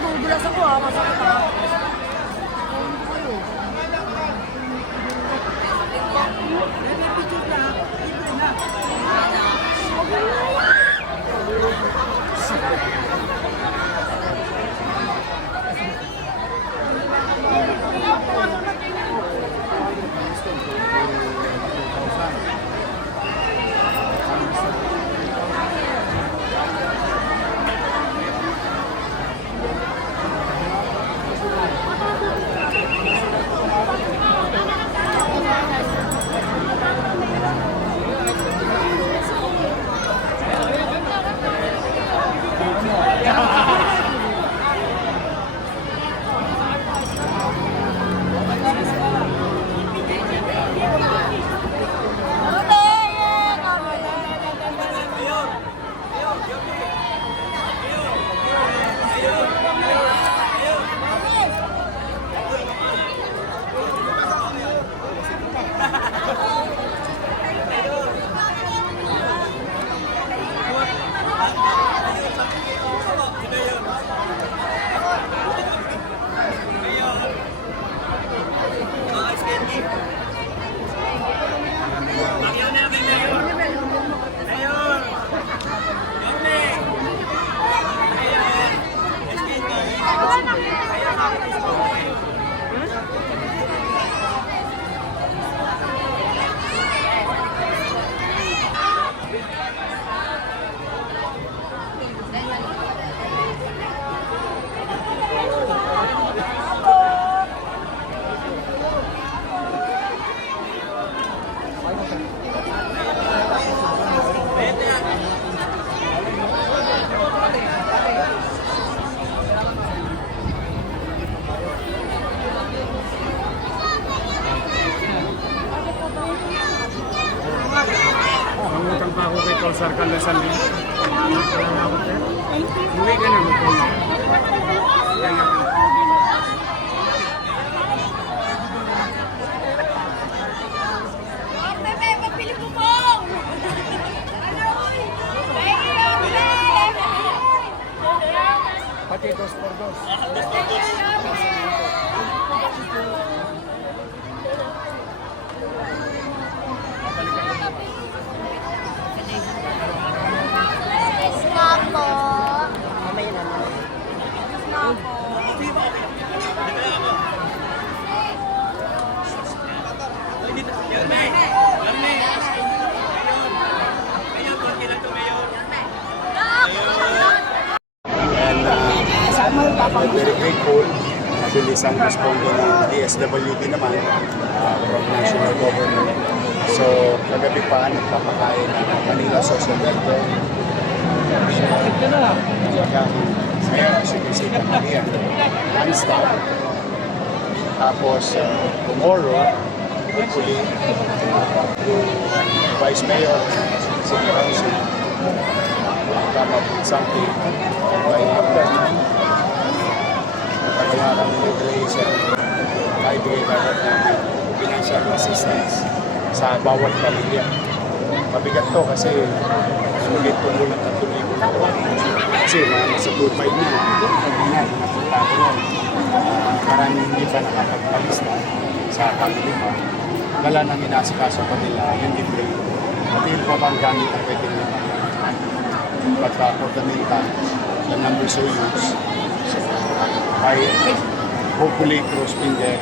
nadudulas ako ha. Masakit ha. Nangutang pa ako kay Tol Sarkal na sandi. Hindi ka na magpapalala. Pati 2x2. I'm very grateful. Actually, isang respondo ng DSWD naman from national government. So, kagabi pa, nagpapakain ng Manila Social Welfare. Ngayon, as you can see, Manila, non-stop. Tapos, tomorrow, hopefully, the Vice Mayor, City Council, come up with something by afternoon. Kaya kami nag-raise maibigay dapat namin financial assistance sa bawat pamilya. Mabigat to kasi sulit ko mula 3,000. Kasi sa tour 5 na, hindi na, napunta ko yan. Maraming hindi pa nakapagpalista sa pamilya pa. Wala nang inasikaso pa nila, yung libre. At yun pa bang gamit ang pwede nila. But for the meantime, the numbers so huge. I hopefully cross finger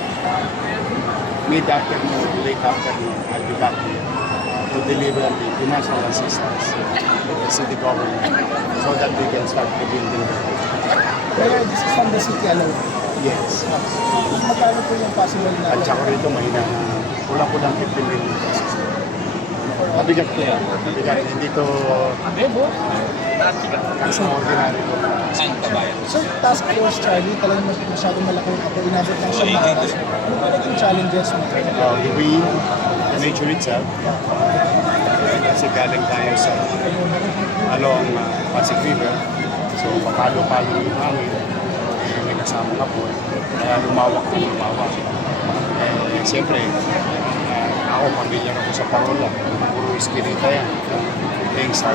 mid-afternoon, late afternoon, I'll be back here to deliver the financial assistance to the city government so that we can start rebuilding the road. Kaya this is from the city alone? Yes. Magkano po yung possible na? At saka rito mahina, kulang-kulang 15 million pesos. Mabigat ko yan. Mabigat. Hindi to extraordinary. So, task force, Charlie, talagang masyadong malaki yung ako. Inabot lang siya maalas. Ano ba naging challenges mo? The wind, the nature itself. Kasi galing tayo sa along Pasig River. So, papalo-palo yung hangin. May kasama ka po. Kaya lumawak na lumawak. Siyempre, ako, pamilyar ako sa parola. Puro iskinita yan. Things are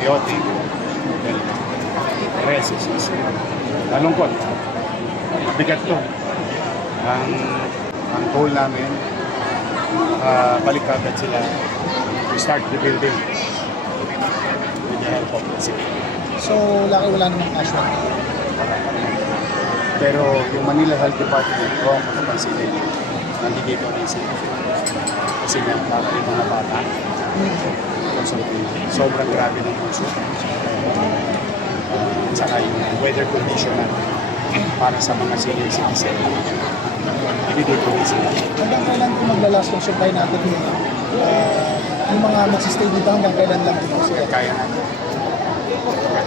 chaotic. SSS. Malungkot. Mabigat to. Ang goal namin, balik agad sila to start the building with the help of the city. So, laki wala namang casualty. Pero yung Manila Health Department, kung makapansinin, nandito rin sila. Kasi nga, para yung mga bata, sobrang grabe ng puso. Saka yung weather condition natin para sa mga senior citizen. Nandito rin sila. Hanggang kailan po maglalas yung supply natin yung mga magsistay dito hanggang kailan lang po sila? Kaya natin.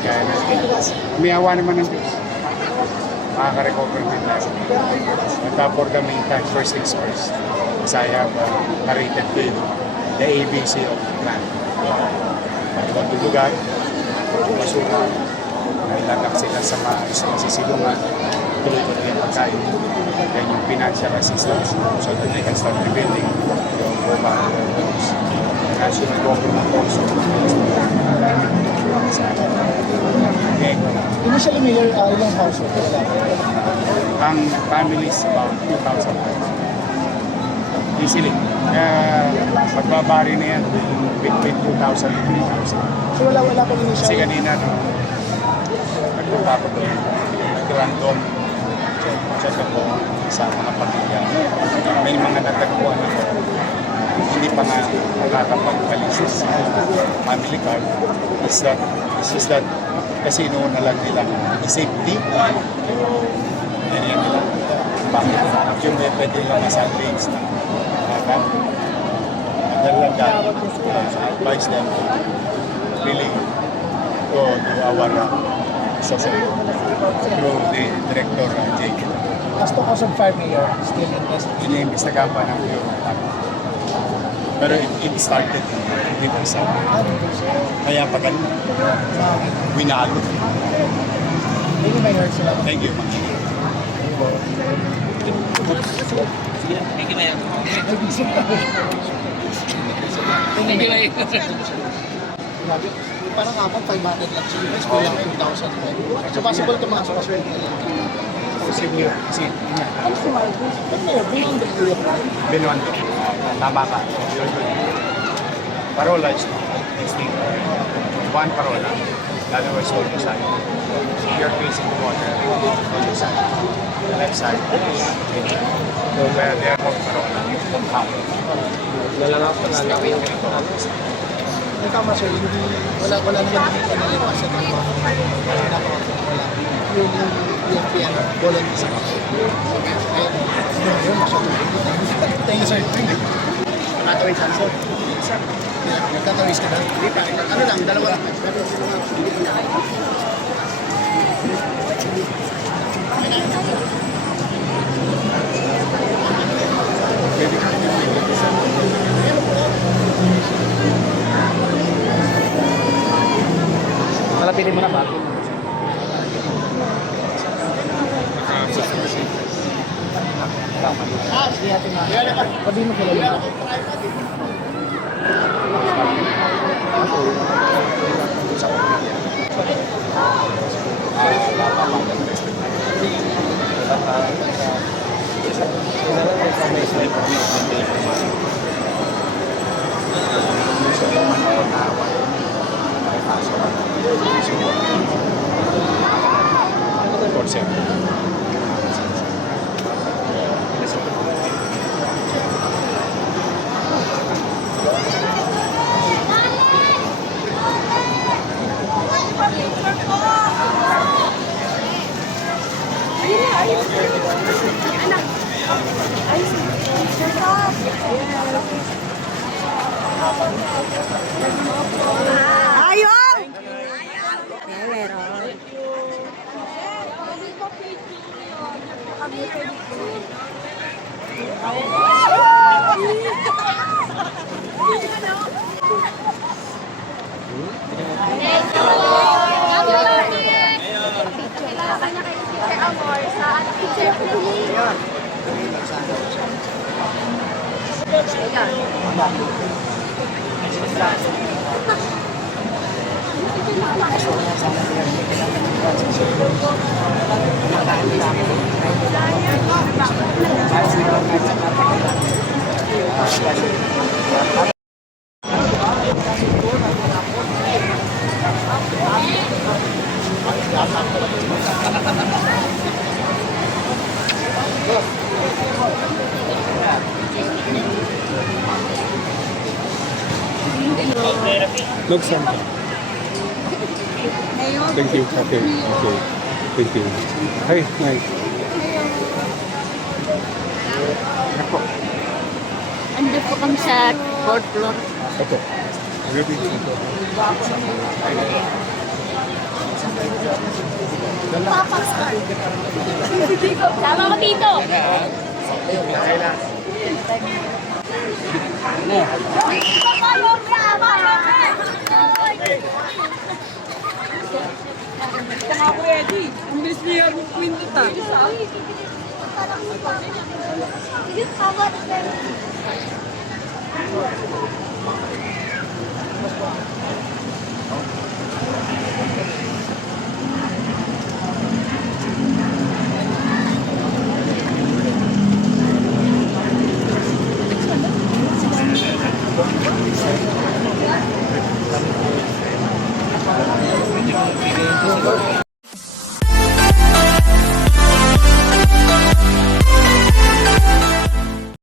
Kaya natin. May awa naman ng Diyos. Makaka-recover din tayo. But for the meantime, first things first. As I have narrated with the ABC of the plan. Pagkakang lugar, masuka, nailagak sila sa masisilungan, tuloy-tuloy yung pagkain. Then yung financial assistance, so that they can start rebuilding yung urban homes. The national government also. Okay. Initially, Mayor, ilang household wala? Ang families about 2,000. Easily. Pagbabari na yan between 2,000 and 3,000. So, wala po Kasi initially? kanina, nagpunta ko doon, nag-random check ako sa mga pamilya. May mga natagpuan ako. Hindi pa nga nakakapagpalisis sa family card. Is that kasi noon na lang nila safety yung area nila. Bakit? Yung may pwede lang masalvage na baka. Dahil lang dahil advise them to really go to our social through the director Jake. As to cause of fire, Mayor, still investigating. Iniimbestigahan pa ng Bureau. Pero it started dito sa kaya pag winalo. Thank you, Mayor. Salamat. Thank you. Thank you, Mayor. Thank you, Mayor. Grabe. Parang apat, 500 lang. So, guys, kulang 2,000. So, possible ito mga swaswerte na lang. Posible. Kasi But Mayor, beyond the period, binuan ko. Tama ka. Parola is extinct. One parola. The other was on the side. You're facing the water on the side. The left side is so where there are parola, you compound. Yung tama sir, hindi, wala naman yung kanaliwasan ng wala. Yung PNP, volunteers ako. Thank you sir. Nakatawid saan sir? Nagtatawid ka na? Hindi pa. Ano lang, dalawa lang. Malapitin mo na ba? Sabi mo kailan mo. Ayaw! Meron. Nagsan. Thank you. Okay. Thank you. Hey, nice. Ando po kami sa 4th floor. Opo. Ready? Sama ko dito. Saka ako ready. Ang bilis niya yung pindutan.